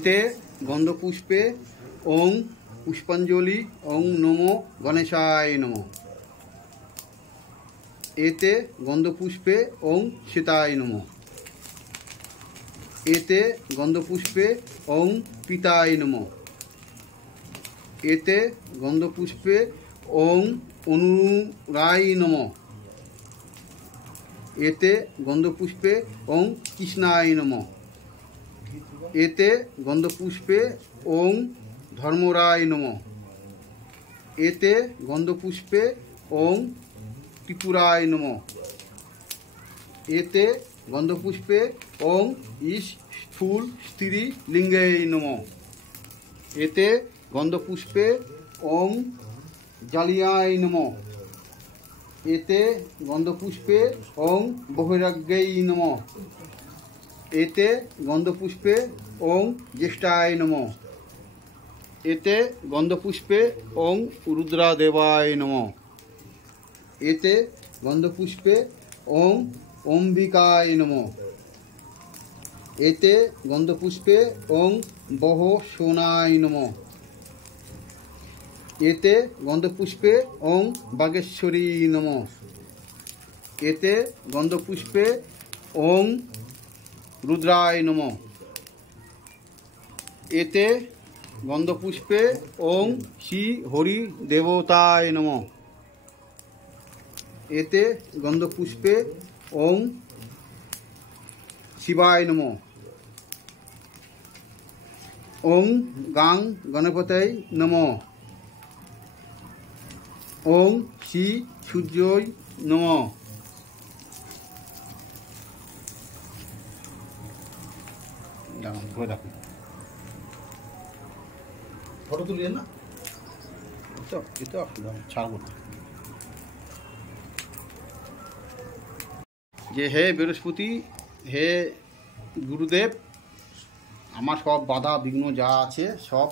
एते गंधपुष्पे ओं पुष्पांजलि ओं नमो गणेशाय नमः। एते गंधपुष्पे ओं सीताय नमः। एते गंधपुष्पे ओं पिताय नमः। एते गंधपुष्पे ओं अनुराय नमः। एते गंधपुष्पे ओं कृष्णाय नमः। एते गंधपुष्पे ओं धर्मराय नमः। एते गंधपुष्पे ओं त्रिपुराय नमः। एते गंधपुष्पे ओं स्थूल स्त्री लिंगाय नमः। एते गंधपुष्पे ओं जालियाय नमः। एते गंधपुष्पे ओं बहिराग्यै नमः। एते गंधपुष्पे ओं ज्येष्ठाय नमः। एते गंधपुष्पे ओं रुद्रादेवाय नमः। एते गंधपुष्पे ओं अंबिकाय नमः। एते गंधपुष्पे ओं बहोशोनाय नमः। एते गंधपुष्पे ओं बागेश्वरी नमः। एते गंधपुष्पे ओं रुद्राय नमः। एते गंधपुष्पे ओं श्री हरि देवताय नमः। एते गंधपुष्पे ओं शिवाय नमः। ओं गां गणपतये नमः। ओं श्री सूर्याय नमः। फोटो तुलिए ना तो छाड़ब ना जे हे बृहस्पति हे गुरुदेव आमार सब बाधा विघ्न जा आछे सब